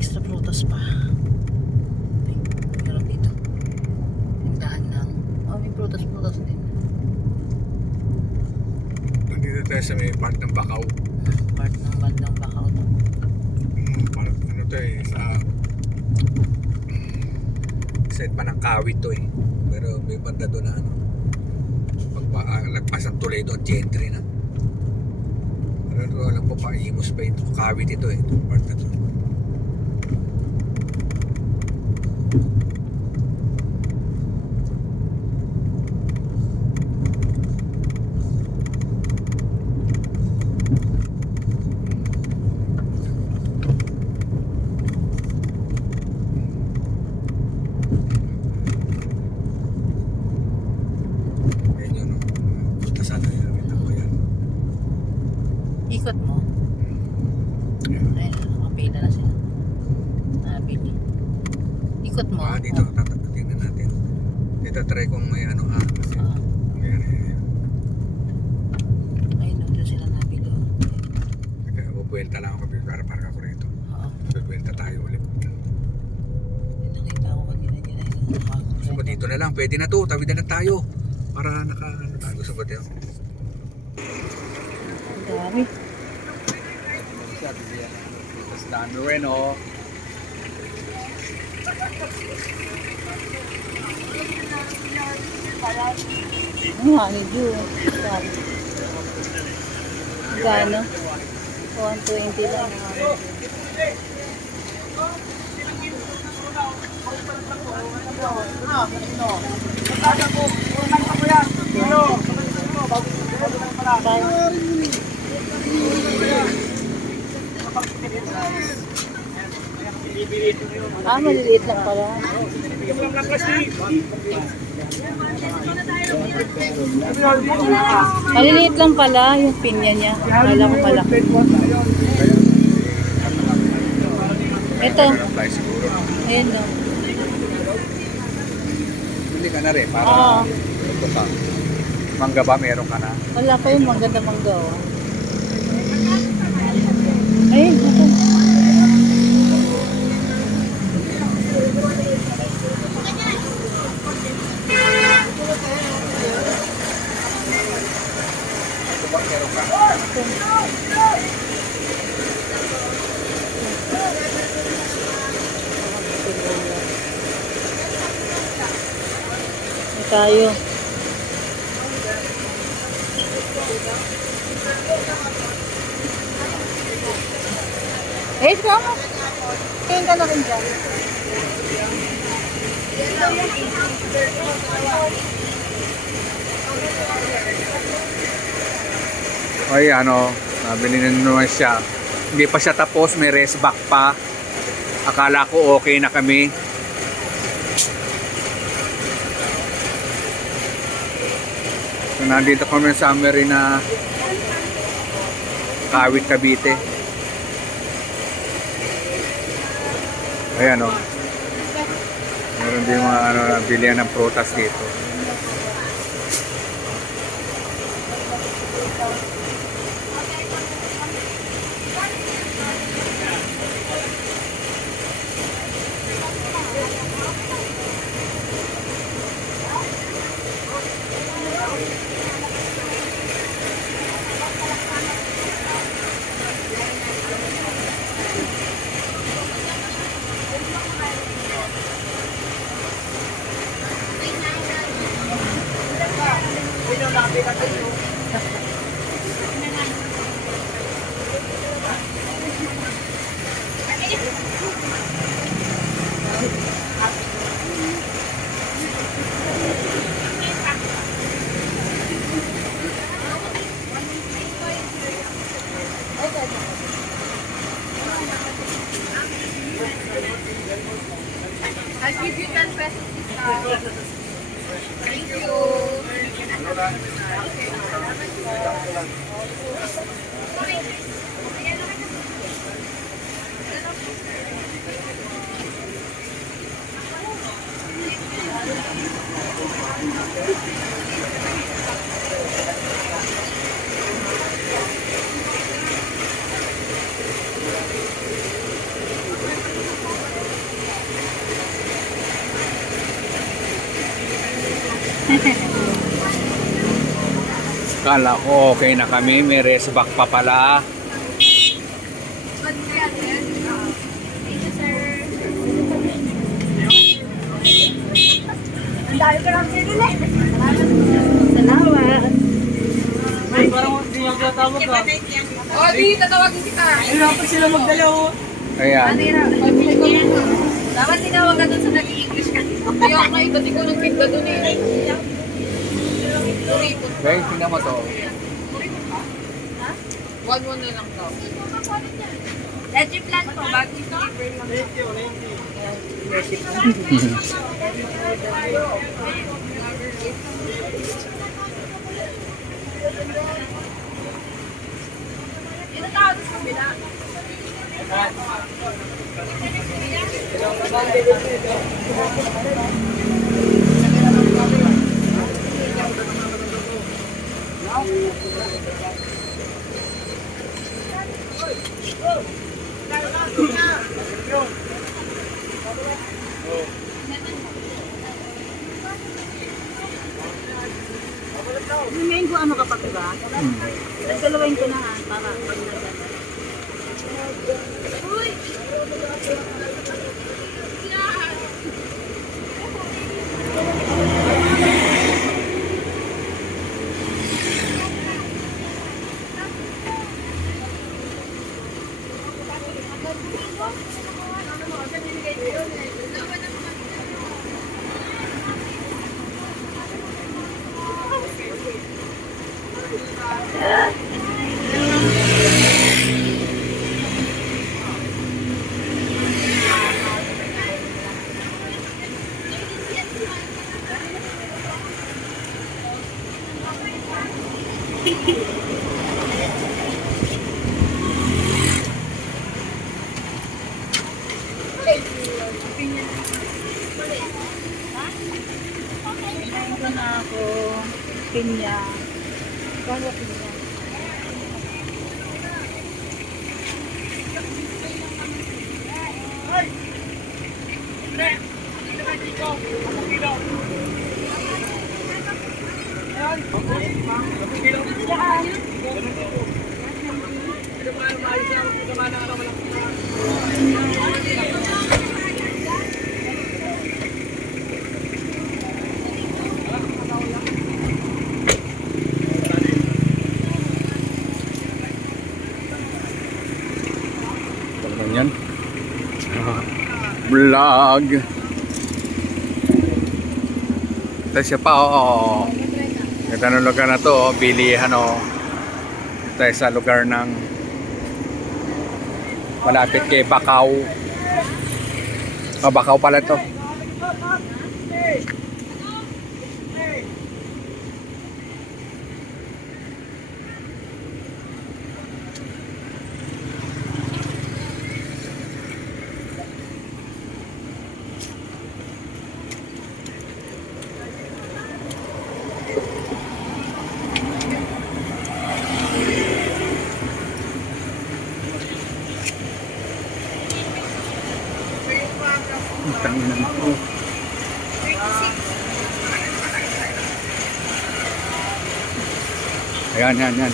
extra prutas pa. Meron dito. Tindahan lang. Oh, may prutas-prutas din. Nandito tayo sa may part ng Bakaw. Part ng bandang Bakaw to. Parang ano to eh, sa side pa ng Kawit to eh. Pero may banda doon na ano. Lagpas ang tulay doon, gentry na. Pero alam ko pa, Imus pa ito. Kawit ito eh, itong part na to. Ikot mo. Ayun, nakapila na sila. Nabili. Ikot mo. Dito, tingnan natin. Dito try kung may ano kasi ayun, doon sila nabili. Teka, bubuelta lang ako para ako rito. Bubuelta tayo ulit. Nakita ko kanina dyan. Gusto ba dito na lang? Pwede na to, tawid na lang tayo. Para gusto ba tayo? Ang dami. Mas dami rin oh. Honeydew. Gano? 120 lang. Maliliit lang pala. Maliliit lang pala yung pinya niya. Kala ko malaki. Ito. Ayan no. Bili ka na rin para ito pa. Mangga ba meron ka na? Wala pa yung maganda mangga oh. Ay, ito. Tayo. Sama. Tingin ka na rin dyan. Ay nabili na naman siya. Hindi pa siya tapos, may rest back pa. Akala ko okay na kami. So nandito kami sa Marina Kawit, Cavite. Ayan meron din mga bilihan ng prutas dito. I'll give you 10 pesos discount. Thank you. Kala ko okay na kami, may rest back pa pala. Ang dami ko lang pinili. Salamat. Ay, parang hindi niya tinatawag ka. O, di, tatawagin kita. Dapat sila magdala oh. Ayan. Dapat tinawag ka dun sa nag-i-English ka. Kaya nga, ba't ikaw nagpinda dun eh? Kuripot. Guys, tingnan mo to. 1-1 na lang daw. Legit plan po, bagong flavor lang. Ito tao sa kabila. Mango ano kapag diba? Nagdalawin ko na ha, para pag nagdala. Uy! Kinain ko na ako. Pinya. Kano pinya? Talagang yan. Vlog. Ito siya pa, oo. Ito na lugar na to, oh. Bilihan, oh. Tayo sa lugar ng malapit kay Bakaw. Oh, Bakaw pala to. Tanginan ko. Ayan, yan.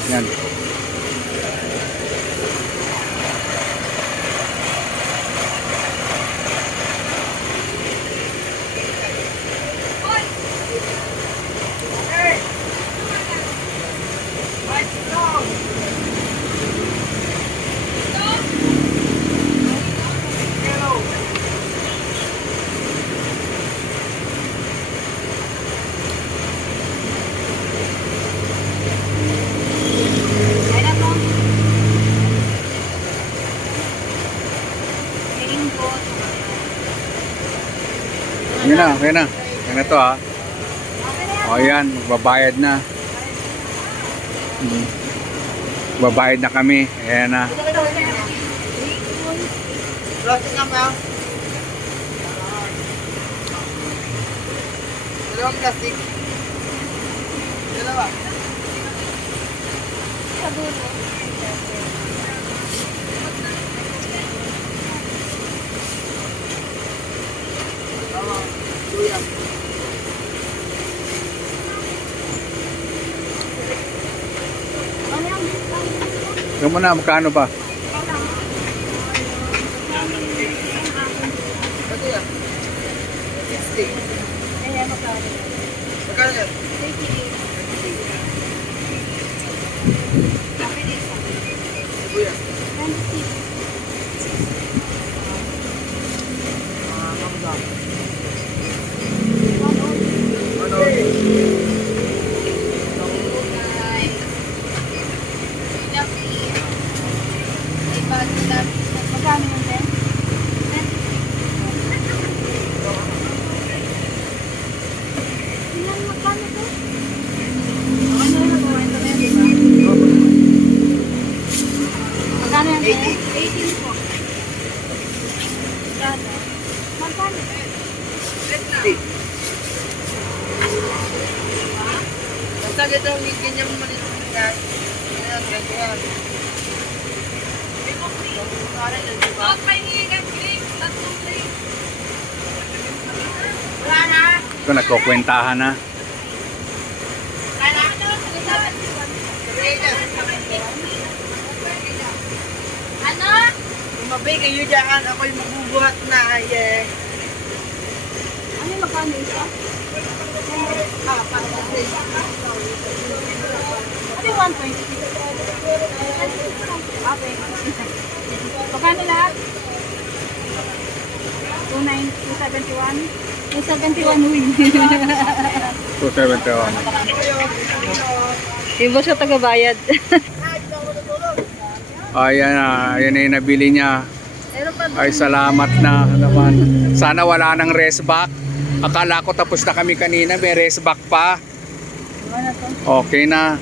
Okay na. Yan na to ha. O yan, magbabayad na. Magbabayad na kami. Ayan na. Plastic nga ba? Dalawang plastic. Dalawa. Ikaw mo na, magkano ba? Ito yan. 60. Magkano yan? Sibuyas. Kamda. Ano? Magkano yun, Ben? Magkano yan, Ben? 18 po. Magkano? 60. Basta ganyan ganyan mo maliit na guys. Ganyan, ganyan. Huwag may hihigan, Chris. Tatlong plate. Wala na. Ito, nagkukwentahan na. Wala na. Ano? Umabay kayo dyan. Ako'y magbubuhat na. Yeah. Ano yung magkano isa? Ano yung 1.6? Okay. Magkano lahat? 271? 271 win. 271. Yung boss ka tagabayad. Ayan na, ayan na yung nabili niya. Meron pa Ay, salamat na naman. Sana wala nang rest back. Akala ko tapos na kami kanina, may rest back pa. Ano to? Okay na.